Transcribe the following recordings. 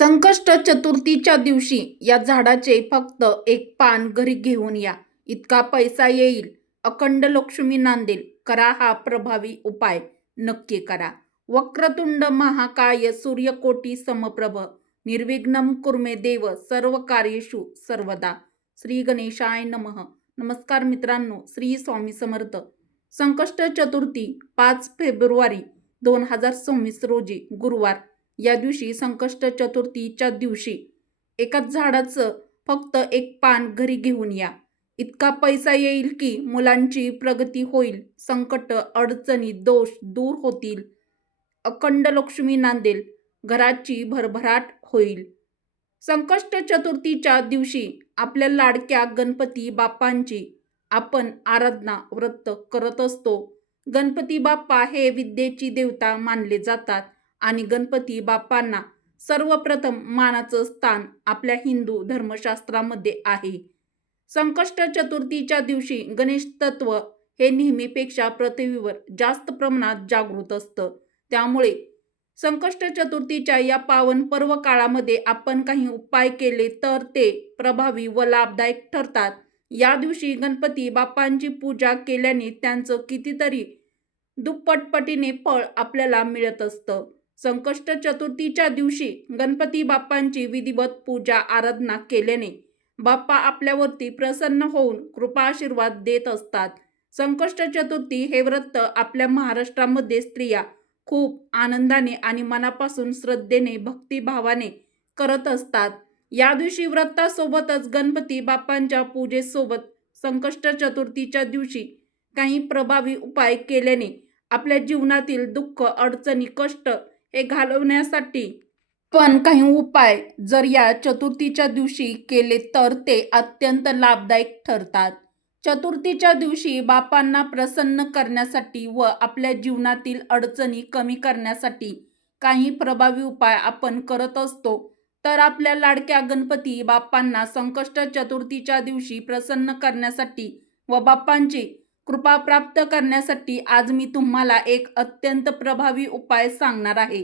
संकष्ट चतुर्थीच्या दिवशी या झाडाचे फक्त एक पान घरी घेऊन या. इतका पैसा येईल, अखंड लक्ष्मी नांदेल. करा हा प्रभावी उपाय, नक्की करा. वक्रतुंड महाकाय सूर्यकोटी समप्रभ निर्विघ्नं कुर्मे देव सर्व कार्येषु सर्वदा. श्री गणेशाय नमः. नमस्कार मित्रांनो, श्री स्वामी समर्थ. संकष्ट चतुर्थी 5 फेब्रुवारी 2026 रोजी गुरुवार. या दिवशी संकष्ट चतुर्थीच्या दिवशी एकाच झाडाचं फक्त एक पान घरी घेऊन या. इतका पैसा येईल की मुलांची प्रगती होईल, संकट अडचणी दोष दूर होतील, अखंड लक्ष्मी नांदेल, घराची भरभराट होईल. संकष्ट चतुर्थीच्या दिवशी आपल्या लाडक्या गणपती बाप्पांची आपण आराधना व्रत करत असतो. गणपती बाप्पा हे विद्येची देवता मानले जातात आणि गणपती बाप्पांना सर्वप्रथम मानाचं स्थान आपल्या हिंदू धर्मशास्त्रामध्ये आहे. संकष्ट चतुर्थीच्या दिवशी गणेश तत्व हे नेहमीपेक्षा पृथ्वीवर जास्त प्रमाणात जागृत असतं. त्यामुळे संकष्ट चतुर्थीच्या या पावन पर्व काळामध्ये आपण काही उपाय केले तर ते प्रभावी व लाभदायक ठरतात. या दिवशी गणपती बाप्पांची पूजा केल्याने त्यांचं कितीतरी दुप्पटपटीने फळ आपल्याला मिळत असतं. संकष्ट चतुर्थीच्या दिवशी गणपती बाप्पांची विधिवत पूजा आराधना केल्याने बाप्पा आपल्यावरती प्रसन्न होऊन कृपा आशीर्वाद देत असतात. संकष्ट चतुर्थी हे व्रत आपल्या महाराष्ट्रामध्ये स्त्रिया खूप आनंदाने आणि मनापासून श्रद्धेने भक्तिभावाने करत असतात. या दिवशी व्रतासोबतच गणपती बाप्पांच्या पूजेसोबत संकष्ट चतुर्थीच्या दिवशी काही प्रभावी उपाय केल्याने आपल्या जीवनातील दुःख अडचणी कष्ट हे घालवण्यासाठी पण काही उपाय जर या चतुर्थीच्या दिवशी केले तर ते अत्यंत लाभदायक ठरतात. चतुर्थीच्या दिवशी बाप्पांना प्रसन्न करण्यासाठी व आपल्या जीवनातील अडचणी कमी करण्यासाठी काही प्रभावी उपाय आपण करत असतो. तर आपल्या लाडक्या गणपती बाप्पांना संकष्ट चतुर्थीच्या दिवशी प्रसन्न करण्यासाठी व बाप्पांची कृपा प्राप्त करण्यासाठी आज मी तुम्हाला एक अत्यंत प्रभावी उपाय सांगणार आहे.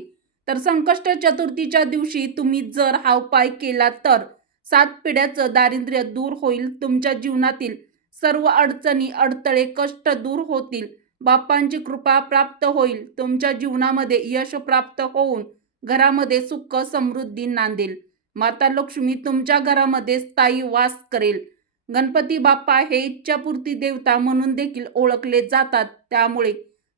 तर संकष्ट चतुर्थीच्या दिवशी तुम्ही जर हा उपाय केला तर 7 पिढ्याचं दारिद्र्य दूर होईल, तुमच्या जीवनातील सर्व अडचणी अडथळे कष्ट दूर होतील, बाप्पांची कृपा प्राप्त होईल, तुमच्या जीवनामध्ये यश प्राप्त होऊन घरामध्ये सुख समृद्धी नांदेल, माता लक्ष्मी तुमच्या घरामध्ये स्थायी वास करेल. गणपती बाप्पा हे इच्छापूर्ती देवता म्हणून देखील ओळखले जातात. त्यामुळे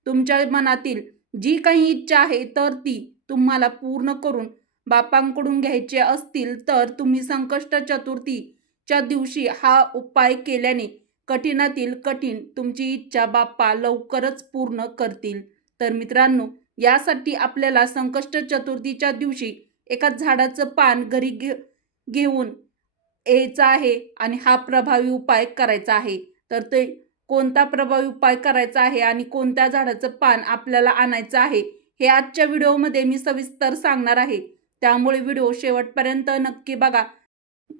तुमच्या मनातील जी काही इच्छा आहे तर ती तुम्हाला पूर्ण करून बाप्पांकडून घ्यायचे असतील तर तुम्ही संकष्ट चतुर्थीच्या दिवशी हा उपाय केल्याने कठीणातील कठीण तुमची इच्छा बाप्पा लवकरच पूर्ण करतील. तर मित्रांनो, यासाठी आपल्याला संकष्ट चतुर्थीच्या दिवशी एका झाडाचं पान घरी घेऊन यायचा आहे आणि हा प्रभावी उपाय करायचा आहे. तर ते कोणता प्रभावी उपाय करायचा आहे आणि कोणत्या झाडाचं पान आपल्याला आणायचं आहे हे आजच्या व्हिडिओमध्ये मी सविस्तर सांगणार आहे. त्यामुळे व्हिडिओ शेवटपर्यंत नक्की बघा,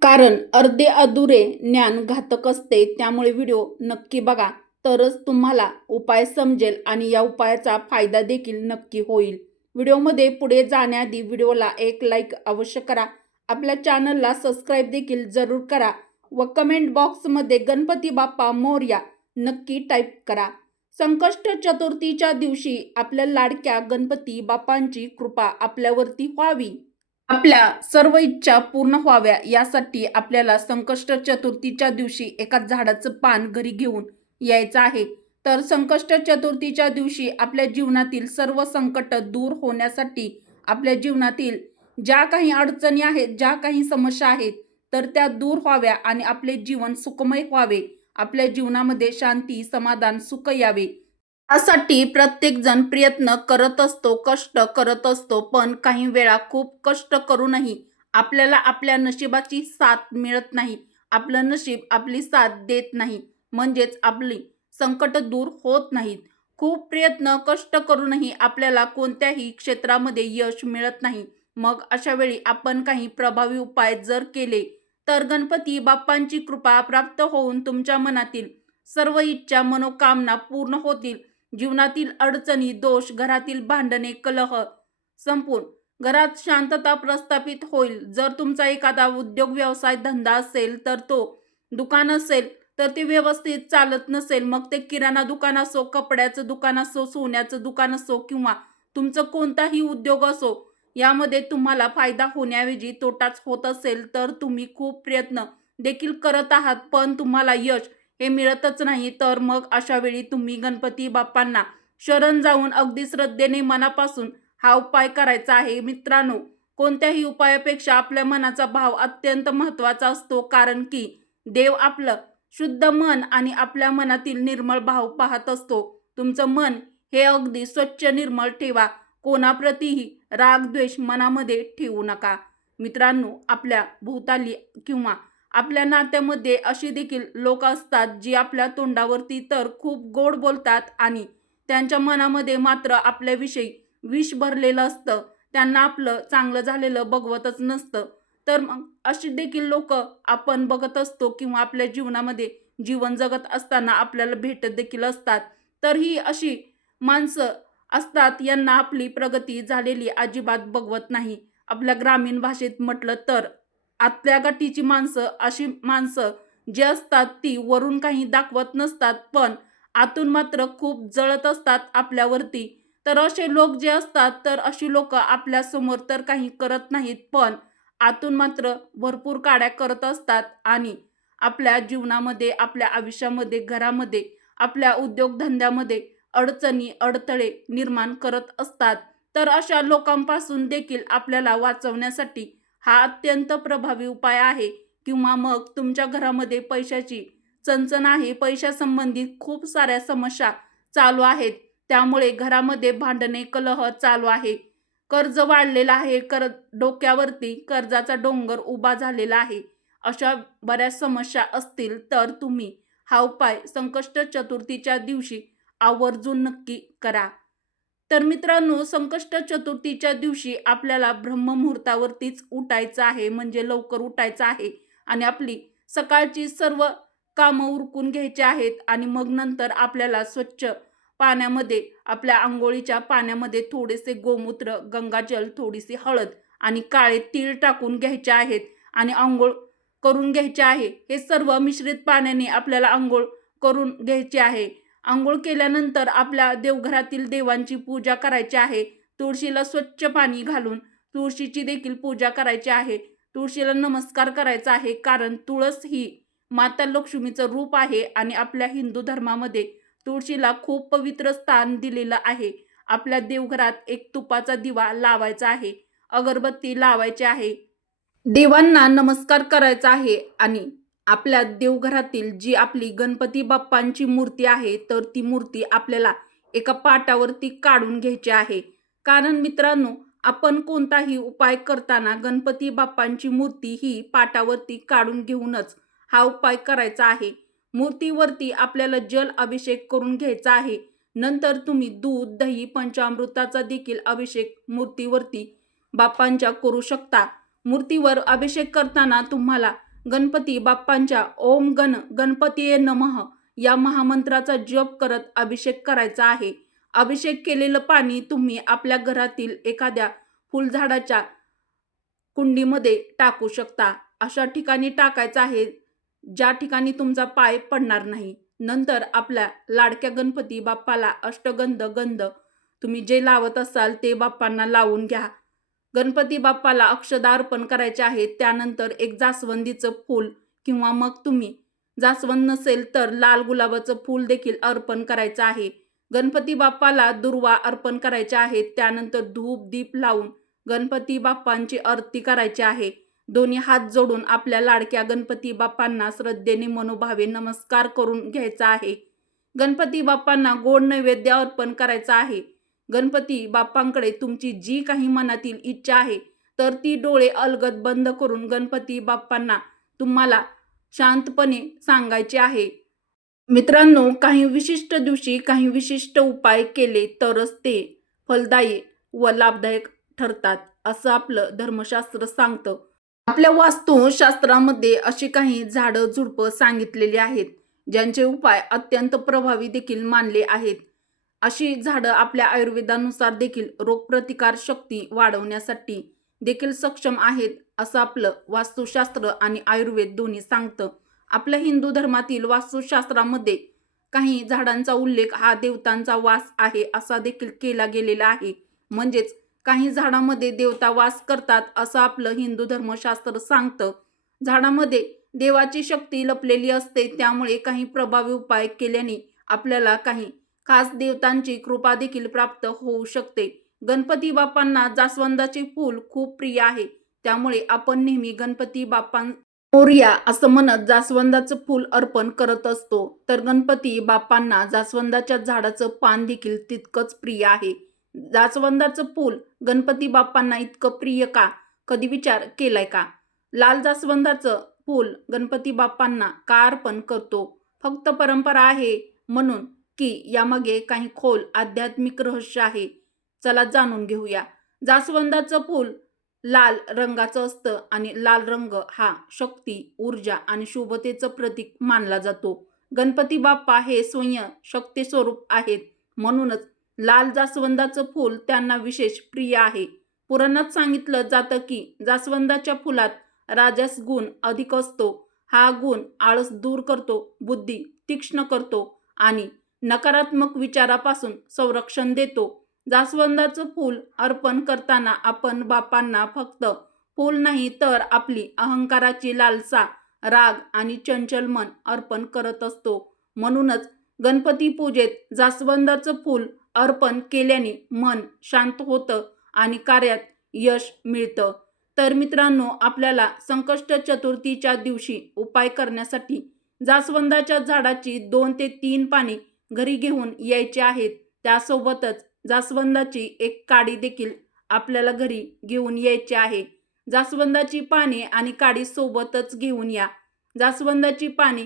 कारण अर्धे अधुरे ज्ञान घातक असते. त्यामुळे व्हिडिओ नक्की बघा, तरच तुम्हाला उपाय समजेल आणि या उपायाचा फायदा देखील नक्की होईल. व्हिडिओमध्ये पुढे जाण्याआधी व्हिडिओला एक लाईक अवश्य करा, आपल्या चॅनलला सबस्क्राईब देखील जरूर करा व कमेंट बॉक्समध्ये गणपती बाप्पा मोरया नक्की टाईप करा. संकष्ट चतुर्थीच्या दिवशी आपल्या लाडक्या गणपती बाप्पांची कृपा आपल्यावरती व्हावी, आपल्या सर्व इच्छा पूर्ण व्हाव्या यासाठी आपल्याला संकष्ट चतुर्थीच्या दिवशी एका झाडाचं पान घरी घेऊन यायचं आहे. तर संकष्ट चतुर्थीच्या दिवशी आपल्या जीवनातील सर्व संकट दूर होण्यासाठी, आपल्या जीवनातील ज्या काही अडचणी आहेत, ज्या काही समस्या आहेत तर त्या दूर व्हाव्या आणि आपले जीवन सुखमय व्हावे, आपल्या जीवनामध्ये शांती समाधान सुख यावे, यासाठी प्रत्येक जण प्रयत्न करत असतो, कष्ट करत असतो. पण काही वेळा खूप कष्ट करूनही आपल्याला आपल्या नशिबाची साथ मिळत नाही, आपलं नशीब आपली साथ देत नाही, म्हणजेच आपली संकट दूर होत नाहीत. खूप प्रयत्न कष्ट करूनही आपल्याला कोणत्याही क्षेत्रामध्ये यश मिळत नाही. मग अशा वेळी आपण काही प्रभावी उपाय जर केले तर गणपती बाप्पांची कृपा प्राप्त होऊन तुमच्या मनातील सर्व इच्छा मनोकामना पूर्ण होतील, जीवनातील अडचणी दोष घरातील भांडणे कलह संपून घरात शांतता प्रस्थापित होईल. जर तुमचा एखादा उद्योग, व्यवसाय, धंदा असेल तर तो दुकान असेल तर ते व्यवस्थित चालत नसेल, मग ते किराणा दुकान असो, कपड्याचं दुकान असो, सोन्याचं दुकान असो किंवा तुमचं कोणताही उद्योग असो, यामध्ये तुम्हाला फायदा होण्याऐवजी तोटाच होत असेल तर तुम्ही खूप प्रयत्न देखील करत आहात पण तुम्हाला यश हे मिळतच नाही, तर मग अशा वेळी तुम्ही गणपती बाप्पांना शरण जाऊन अगदी श्रद्धेने मनापासून हा उपाय करायचा आहे. मित्रांनो, कोणत्याही उपायापेक्षा आपल्या मनाचा भाव अत्यंत महत्त्वाचा असतो, कारण की देव आपलं शुद्ध मन आणि आपल्या मनातील निर्मळ भाव पाहत असतो. तुमचं मन हे अगदी स्वच्छ निर्मळ ठेवा. कोणाप्रतीही राग द्वेष मनामध्ये ठेवू नका. मित्रांनो, आपल्या भोवताली किंवा आपल्या नात्यामध्ये अशी देखील लोक असतात जी आपल्या तोंडावरती तर खूप गोड बोलतात आणि त्यांच्या मनामध्ये मात्र आपल्याविषयी विष भरलेलं असतं. त्यांना आपलं चांगलं झालेलं बघवतच नसतं. तर मग अशी देखील लोक आपण बघत असतो किंवा आपल्या जीवनामध्ये जीवन जगत असताना आपल्याला भेटत देखील असतात. तर ही अशी माणसं असतात, यांना आपली प्रगती झालेली अजिबात बघवत नाही. आपल्या ग्रामीण भाषेत म्हटलं तर आतल्या गाठीची माणसं, अशी माणसं जी असतात ती वरून काही दाखवत नसतात पण आतून मात्र खूप जळत असतात आपल्यावरती. तर असे लोक जे असतात, तर अशी लोक आपल्या समोर तर काही करत नाहीत पण आतून मात्र भरपूर काड्या करत असतात आणि आपल्या जीवनामध्ये, आपल्या आयुष्यामध्ये, घरामध्ये, आपल्या उद्योगधंद्यामध्ये अडचणी, अडथळे निर्माण करत असतात. तर अशा लोकांपासून देखील आपल्याला वाचवण्यासाठी हा अत्यंत प्रभावी उपाय आहे. किंवा मग तुमच्या घरामध्ये पैशाची चणचण आहे, पैशासंबंधित खूप साऱ्या समस्या चालू आहेत, त्यामुळे घरामध्ये भांडणे, कलह चालू आहे, कर्ज वाढलेलं आहे, डोक्यावरती कर्जाचा डोंगर उभा झालेला आहे, अशा बऱ्याच समस्या असतील तर तुम्ही हा उपाय संकष्ट चतुर्थीच्या दिवशी आवर्जून नक्की करा. तर मित्रांनो, संकष्ट चतुर्थीच्या दिवशी आपल्याला ब्रह्ममुहूर्तावरतीच उठायचं आहे, म्हणजे लवकर उठायचं आहे आणि आपली सकाळची सर्व कामं उरकून घ्यायची आहेत आणि मग नंतर आपल्याला स्वच्छ पाण्यामध्ये, आपल्या अंघोळीच्या पाण्यामध्ये थोडेसे गोमूत्र, गंगाजल, थोडीशी हळद आणि काळे तीळ टाकून घ्यायचे आहेत आणि अंघोळ करून घ्यायचे आहे. हे सर्व मिश्रित पाण्याने आपल्याला अंघोळ करून घ्यायची आहे. अंघोळ केल्यानंतर आपल्या देवघरातील देवांची पूजा करायची आहे. तुळशीला स्वच्छ पाणी घालून तुळशीची देखील पूजा करायची आहे. तुळशीला नमस्कार करायचा आहे, कारण तुळस ही माता लक्ष्मीचं रूप आहे आणि आपल्या हिंदू धर्मामध्ये तुळशीला खूप पवित्र स्थान दिलेलं आहे. आपल्या देवघरात एक तुपाचा दिवा लावायचा आहे, अगरबत्ती लावायची आहे, देवांना नमस्कार करायचा आहे आणि आपल्या देवघरातील जी आपली गणपती बाप्पांची मूर्ती आहे, तर ती मूर्ती आपल्याला एका पाटावरती काढून घ्यायची आहे. कारण मित्रांनो, आपण कोणताही उपाय करताना गणपती बाप्पांची मूर्ती ही पाटावरती काढून घेऊनच हा उपाय करायचा आहे. मूर्तीवरती आपल्याला जल अभिषेक करून घ्यायचा आहे. नंतर तुम्ही दूध, दही, पंचामृताचा देखील अभिषेक मूर्तीवरती बाप्पांच्या करू शकता. मूर्तीवर अभिषेक करताना तुम्हाला गणपती बाप्पांच्या ओम गण गणपतीये नमः या महामंत्राचा जप करत अभिषेक करायचा आहे. अभिषेक केलेलं पाणी तुम्ही आपल्या घरातील एखाद्या फुलझाडाच्या कुंडीमध्ये टाकू शकता. अशा ठिकाणी टाकायचं आहे ज्या ठिकाणी तुमचा पाय पडणार नाही. नंतर आपल्या लाडक्या गणपती बाप्पाला अष्टगंध गंध तुम्ही जे लावत असाल ते बाप्पांना लावून घ्या. गणपती बाप्पाला अक्षदा अर्पण करायचे आहे. त्यानंतर एक जास्वंदीचं फूल किंवा मग तुम्ही जास्वंद नसेल तर लाल गुलाबाचं फूल देखील अर्पण करायचं आहे. गणपती बाप्पाला दुर्वा अर्पण करायचे आहेत. त्यानंतर धूप दीप लावून गणपती बाप्पांची आरती करायची आहे. दोन्ही हात जोडून आपल्या लाडक्या गणपती बाप्पांना श्रद्धेने मनोभावे नमस्कार करून घ्यायचा आहे. गणपती बाप्पांना गोड नैवेद्य अर्पण करायचा आहे. गणपती बाप्पांकडे तुमची जी काही मनातील इच्छा आहे तर ती डोळे अलगद बंद करून गणपती बाप्पांना तुम्हाला शांतपणे सांगायचे आहे. मित्रांनो, काही विशिष्ट दिवशी काही विशिष्ट उपाय केले तरच ते फलदायी व लाभदायक ठरतात, असं आपलं धर्मशास्त्र सांगतं. आपल्या वास्तुशास्त्रामध्ये अशी काही झाडं झुडपं सांगितलेली आहेत ज्यांचे उपाय अत्यंत प्रभावी देखील मानले आहेत. अशी झाडं आपल्या आयुर्वेदानुसार देखील रोगप्रतिकार शक्ती वाढवण्यासाठी देखील सक्षम आहेत असं आपलं वास्तुशास्त्र आणि आयुर्वेद दोन्ही सांगतं. आपल्या हिंदू धर्मातील वास्तुशास्त्रामध्ये काही झाडांचा उल्लेख हा देवतांचा वास आहे असा देखील केला गेलेला आहे. म्हणजेच काही झाडामध्ये देवता वास करतात असं आपलं हिंदू धर्मशास्त्र सांगतं. झाडामध्ये देवाची शक्ती लपलेली असते, त्यामुळे काही प्रभावी उपाय केल्याने आपल्याला काही खास देवतांची कृपा देखील प्राप्त होऊ शकते. गणपती बाप्पांना जास्वंदाचे फूल खूप प्रिय आहे, त्यामुळे आपण नेहमी गणपती बाप्पा मोरया असं म्हणत जास्वंदाचं फूल अर्पण करत असतो. तर गणपती बाप्पांना जास्वंदाच्या झाडाचं पान देखील तितकंच प्रिय आहे. जास्वंदाचं फूल गणपती बाप्पांना इतकं प्रिय का, कधी विचार केलाय का? लाल जास्वंदाचं फूल गणपती बाप्पांना का अर्पण करतो? फक्त परंपरा आहे म्हणून, की यामागे काही खोल आध्यात्मिक रहस्य आहे? चला जाणून घेऊया. जास्वंदाचं फूल लाल रंगाचं असतं आणि लाल रंग हा शक्ती, ऊर्जा आणि शुभतेचं प्रतीक मानला जातो. गणपती बाप्पा हे स्वयं शक्ती स्वरूप आहेत, म्हणूनच लाल जास्वंदाचं फूल त्यांना विशेष प्रिय आहे. पुराणात सांगितलं जातं की जास्वंदाच्या फुलात राजस गुण अधिक असतो. हा गुण आळस दूर करतो, बुद्धी तीक्ष्ण करतो आणि नकारात्मक विचारापासून संरक्षण देतो. जास्वंदाचं फूल अर्पण करताना आपण बाप्पांना फक्त फूल नाही तर आपली अहंकाराची लालसा, राग आणि चंचल मन अर्पण करत असतो. म्हणूनच गणपती पूजेत जास्वंदाचं फूल अर्पण केल्याने मन शांत होतं आणि कार्यात यश मिळतं. तर मित्रांनो, आपल्याला संकष्ट चतुर्थीच्या दिवशी उपाय करण्यासाठी जास्वंदाच्या झाडाची 2 ते 3 पाने घरी घेऊन यायची आहेत. त्यासोबतच जास्वंदाची एक काडी देखील आपल्याला घरी घेऊन यायची आहे. जास्वंदाची पाने आणि काडी सोबतच घेऊन या. जास्वंदाची पाने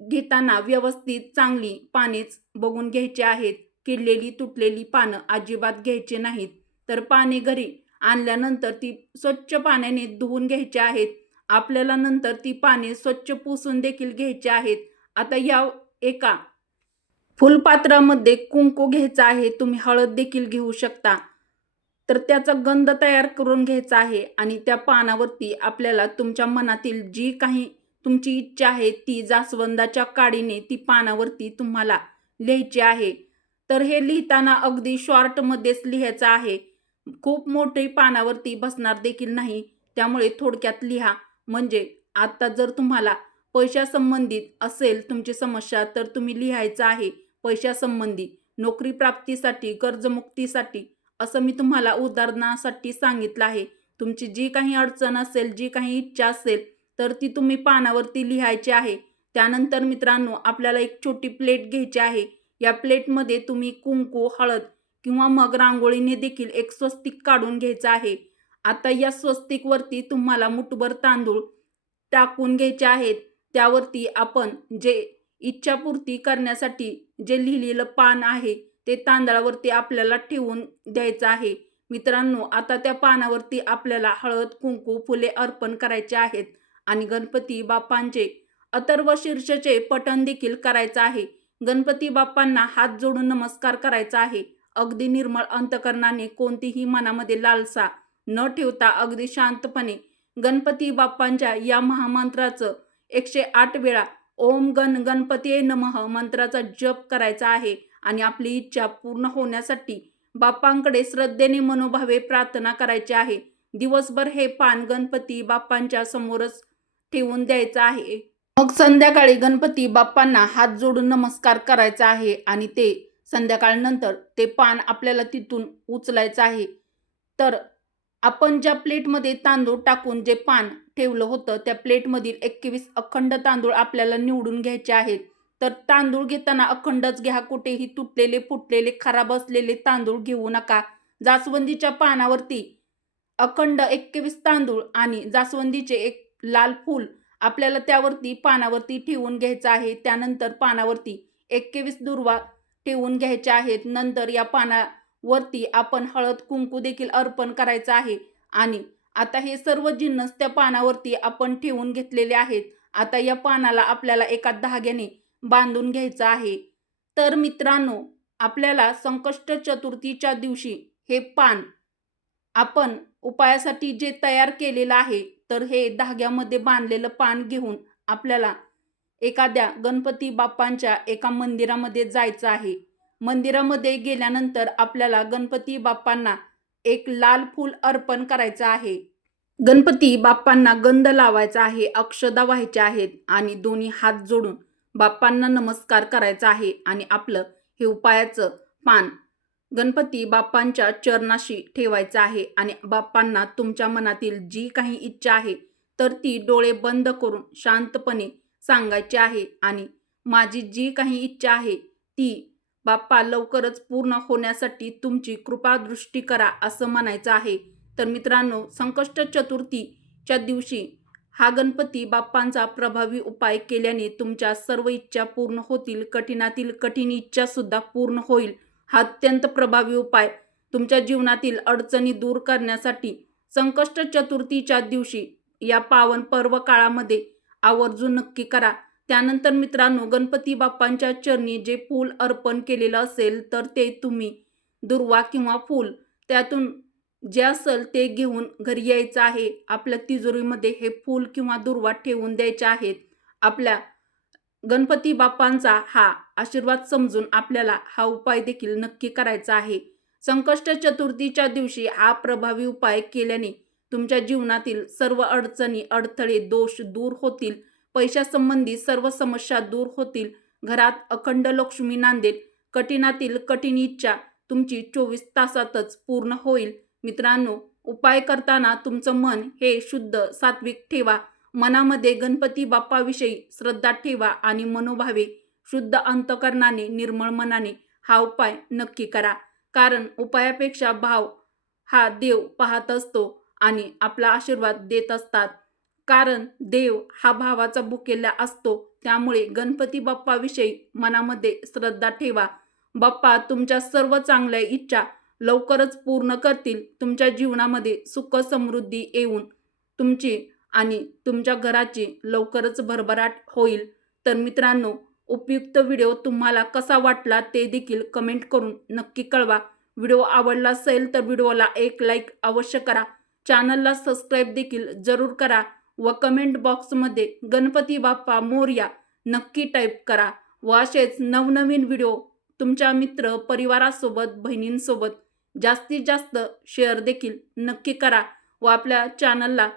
घेताना व्यवस्थित चांगली पानेच बघून घ्यायची आहेत. किडलेली तुटलेली पानं अजिबात घ्यायची नाहीत. तर पाने घरी आणल्यानंतर ती स्वच्छ पाण्याने धुवून घ्यायची आहेत. आपल्याला नंतर ती पाने स्वच्छ पुसून देखील घ्यायची आहेत. आता या एका फुलपात्रामध्ये कुंकू घ्यायचा आहे. तुम्ही हळद देखील घेऊ शकता. तर त्याचा गंध तयार करून घ्यायचा आहे आणि त्या पानावरती आपल्याला तुमच्या मनातील जी काही तुमची इच्छा आहे ती जास्वंदाच्या काडीने ती पानावरती तुम्हाला लिहायची आहे. तर हे लिहिताना अगदी शॉर्टमध्येच लिहायचं आहे. खूप मोठी पानावरती बसणार देखील नाही, त्यामुळे थोडक्यात लिहा. म्हणजे आता जर तुम्हाला पैशासंबंधित असेल तुमची समस्या तर तुम्ही लिहायचं आहे पैशासंबंधी, नोकरी प्राप्तीसाठी, कर्जमुक्तीसाठी, असं मी तुम्हाला उदाहरणासाठी सांगितलं आहे. तुमची जी काही अडचण असेल, जी काही इच्छा असेल तर ती तुम्ही पानावरती लिहायची आहे. त्यानंतर मित्रांनो, आपल्याला एक छोटी प्लेट घ्यायची आहे. या प्लेटमध्ये तुम्ही कुंकू, हळद किंवा मग रांगोळीने देखील एक स्वस्तिक काढून घ्यायचं आहे. आता या स्वस्तिकवरती तुम्हाला मुठभर तांदूळ टाकून घ्यायचे आहेत. त्यावरती आपण जे इच्छापूर्ती करण्यासाठी जे लिहिलेलं पान आहे ते तांदळावरती आपल्याला ठेवून द्यायचं आहे. मित्रांनो, आता त्या पानावरती आपल्याला हळद, कुंकू, फुले अर्पण करायचे आहेत आणि गणपती बाप्पांचे अथर्व शीर्षचे पठण देखील करायचं आहे. गणपती बाप्पांना हात जोडून नमस्कार करायचा आहे. अगदी निर्मळ अंतकरणाने, कोणतीही मनामध्ये लालसा न ठेवता अगदी शांतपणे गणपती बाप्पांच्या या महामंत्राचं 108 वेळा ओम गण गणपतीये नमः मंत्राचा जप करायचा आहे आणि आपली इच्छा पूर्ण होण्यासाठी बाप्पांकडे श्रद्धेने मनोभावे प्रार्थना करायची आहे. दिवसभर हे पान गणपती बाप्पांच्या समोरच ठेवून द्यायचं आहे. मग संध्याकाळी गणपती बाप्पांना हात जोडून नमस्कार करायचा आहे आणि ते संध्याकाळनंतर ते पान आपल्याला तिथून उचलायचं आहे. तर आपण ज्या प्लेटमध्ये तांदूळ टाकून जे पान ठेवलं होतं त्या प्लेटमधील 21 अखंड तांदूळ आपल्याला निवडून घ्यायचे आहेत. तर तांदूळ घेताना अखंडच घ्या. कुठेही तुटलेले, फुटलेले, खराब असलेले तांदूळ घेऊ नका. जास्वंदीच्या पानावरती अखंड 21 तांदूळ आणि जास्वंदीचे एक लाल फूल आपल्याला त्यावरती पानावरती ठेवून घ्यायचं आहे. त्यानंतर पानावरती 21 दुर्वा ठेवून घ्यायच्या आहेत. नंतर या पानावरती आपण हळद, कुंकू देखील अर्पण करायचं आहे आणि आता हे सर्व जिन्नस त्या पानावरती आपण ठेवून घेतलेले आहेत. आता या पानाला आपल्याला एका धाग्याने बांधून घ्यायचं आहे. तर मित्रांनो, आपल्याला संकष्ट चतुर्थीच्या दिवशी हे पान आपण उपायासाठी जे तयार केलेलं आहे, तर हे धाग्यामध्ये बांधलेलं पान घेऊन आपल्याला एखाद्या गणपती बाप्पांच्या एका मंदिरामध्ये जायचं आहे. मंदिरामध्ये गेल्यानंतर आपल्याला गणपती बाप्पांना एक लाल फूल अर्पण करायचं आहे. गणपती बाप्पांना गंध लावायचा आहे, अक्षदा व्हायच्या आहेत आणि दोन्ही हात जोडून बाप्पांना नमस्कार करायचा आहे आणि आपलं हे उपायाचं पान गणपती बाप्पांच्या चरणाशी ठेवायचं आहे आणि बाप्पांना तुमच्या मनातील जी काही इच्छा आहे तर ती डोळे बंद करून शांतपणे सांगायची आहे आणि माझी जी काही इच्छा आहे ती बाप्पा लवकरच पूर्ण होण्यासाठी तुमची कृपादृष्टी करा असं म्हणायचं आहे. तर मित्रांनो, संकष्ट चतुर्थीच्या दिवशी हा गणपती बाप्पांचा प्रभावी उपाय केल्याने तुमच्या सर्व इच्छा पूर्ण होतील, कठीणातील कठीण इच्छा सुद्धा पूर्ण होईल. हा अत्यंत प्रभावी उपाय तुमच्या जीवनातील अडचणी दूर करण्यासाठी संकष्ट चतुर्थीच्या दिवशी या पावन पर्व काळामध्ये आवर्जून नक्की करा. त्यानंतर मित्रांनो, गणपती बाप्पांच्या चरणी जे फूल अर्पण केलेलं असेल तर ते तुम्ही दुर्वा किंवा फूल त्यातून जे असेल ते घेऊन घरी यायचं आहे. आपल्या तिजोरीमध्ये हे फूल किंवा दुर्वा ठेवून द्यायचे आहेत. आपल्या गणपती बाप्पांचा हा आशीर्वाद समजून आपल्याला हा उपाय देखील नक्की करायचा आहे. संकष्ट चतुर्थीच्या दिवशी हा प्रभावी उपाय केल्याने तुमच्या जीवनातील सर्व अडचणी, अडथळे, दोष दूर होतील. पैशासंबंधी सर्व समस्या दूर होतील. घरात अखंड लक्ष्मी नांदेल. कठीणातील कठीण इच्छा तुमची 24 तासातच पूर्ण होईल. मित्रांनो, उपाय करताना तुमचं मन हे शुद्ध, सात्विक ठेवा. मनामध्ये गणपती बाप्पाविषयी श्रद्धा ठेवा आणि मनोभावे शुद्ध अंतःकरणाने, निर्मळ मनाने हा उपाय नक्की करा. कारण उपायापेक्षा भाव हा देव पाहत असतो आणि आपला आशीर्वाद देत असतात. कारण देव हा भावाचा भुकेला असतो. त्यामुळे गणपती बाप्पाविषयी मनामध्ये श्रद्धा ठेवा. बाप्पा तुमच्या सर्व चांगल्या इच्छा लवकरच पूर्ण करतील. तुमच्या जीवनामध्ये सुख समृद्धी येऊन तुमची आणि तुमच्या घराची लवकरच भरभराट होईल. तर मित्रांनो, उपयुक्त व्हिडिओ तुम्हाला कसा वाटला ते देखील कमेंट करून नक्की कळवा. व्हिडिओ आवडला असेल तर व्हिडिओला एक लाईक अवश्य करा. चॅनलला सबस्क्राईब देखील जरूर करा व कमेंट बॉक्समध्ये गणपती बाप्पा मोरया नक्की टाईप करा. व असेच नवनवीन व्हिडिओ तुमच्या मित्र परिवारासोबत, बहिणींसोबत जास्तीत जास्त शेअर देखील नक्की करा व आपल्या चॅनलला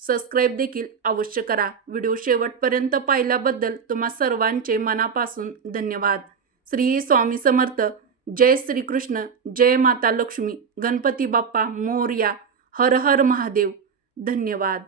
सबस्क्राईब देखील अवश्य करा. व्हिडिओ शेवटपर्यंत पाहिल्याबद्दल तुम्हा सर्वांचे मनापासून धन्यवाद. श्री स्वामी समर्थ. जय श्रीकृष्ण. जय माता लक्ष्मी. गणपती बाप्पा मोरया. हर हर महादेव. धन्यवाद.